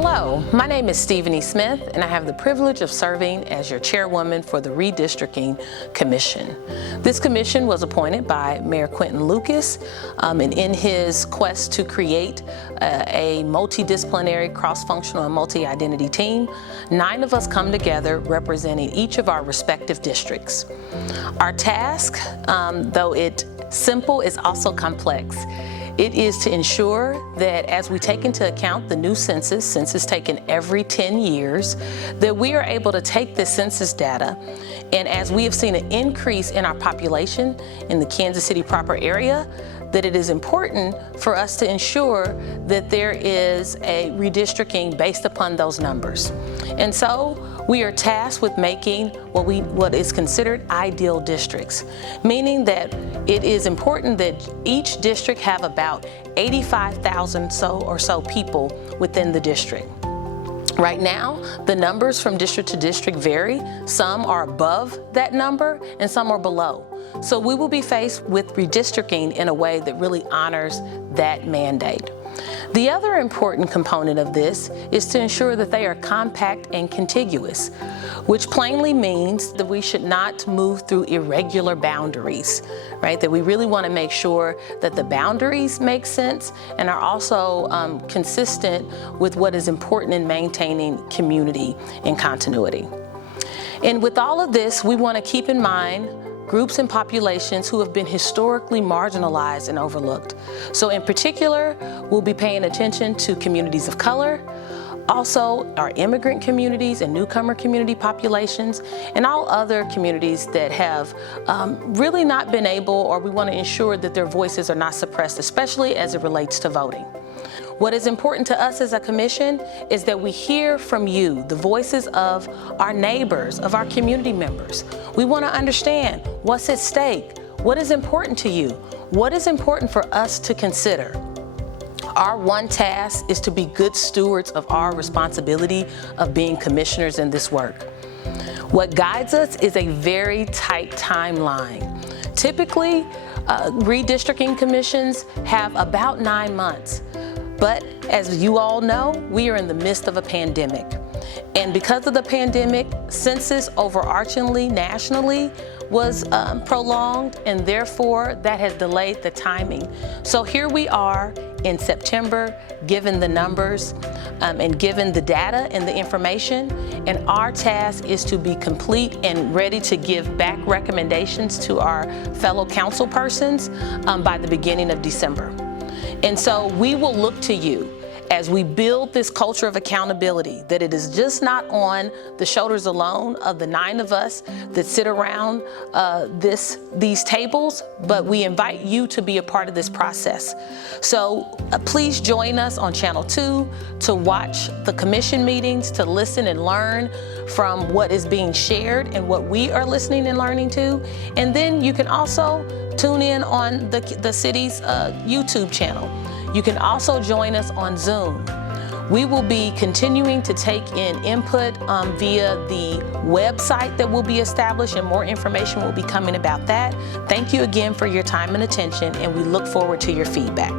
Hello, my name is Stephanie Smith, and I have the privilege of serving as your chairwoman for the Redistricting Commission. This commission was appointed by Mayor Quentin Lucas, and in his quest to create a multidisciplinary, cross-functional, and multi-identity team, 9 of us come together representing each of our respective districts. Our task, though it's simple, is also complex. It is to ensure that as we take into account the new census taken every 10 years, that we are able to take this census data, and as we have seen an increase in our population in the Kansas City proper area, that it is important for us to ensure that there is a redistricting based upon those numbers. And so we are tasked with making what is considered ideal districts, meaning that it is important that each district have about 85,000 or so people within the district. Right now, the numbers from district to district vary. Some are above that number and some are below. So we will be faced with redistricting in a way that really honors that mandate. The other important component of this is to ensure that they are compact and contiguous, which plainly means that we should not move through irregular boundaries, right? That we really want to make sure that the boundaries make sense and are also consistent with what is important in maintaining community and continuity. And with all of this, we want to keep in mind groups and populations who have been historically marginalized and overlooked. So in particular, we'll be paying attention to communities of color, also our immigrant communities and newcomer community populations, and all other communities that have really not been able, or we want to ensure that their voices are not suppressed, especially as it relates to voting. What is important to us as a commission is that we hear from you, the voices of our neighbors, of our community members. We want to understand what's at stake, what is important to you, what is important for us to consider. Our one task is to be good stewards of our responsibility of being commissioners in this work. What guides us is a very tight timeline. Typically, redistricting commissions have about 9 months. But as you all know, we are in the midst of a pandemic. And because of the pandemic, census overarchingly, nationally, was prolonged, and therefore that has delayed the timing. So here we are in September, given the numbers and given the data and the information, and our task is to be complete and ready to give back recommendations to our fellow council persons by the beginning of December. And so we will look to you as we build this culture of accountability, that it is just not on the shoulders alone of the 9 of us that sit around these tables, but we invite you to be a part of this process. So please join us on Channel 2 to watch the commission meetings, to listen and learn from what is being shared and what we are listening and learning to. And then you can also tune in on the city's YouTube channel. You can also join us on Zoom. We will be continuing to take in input via the website that will be established, and more information will be coming about that. Thank you again for your time and attention, and we look forward to your feedback.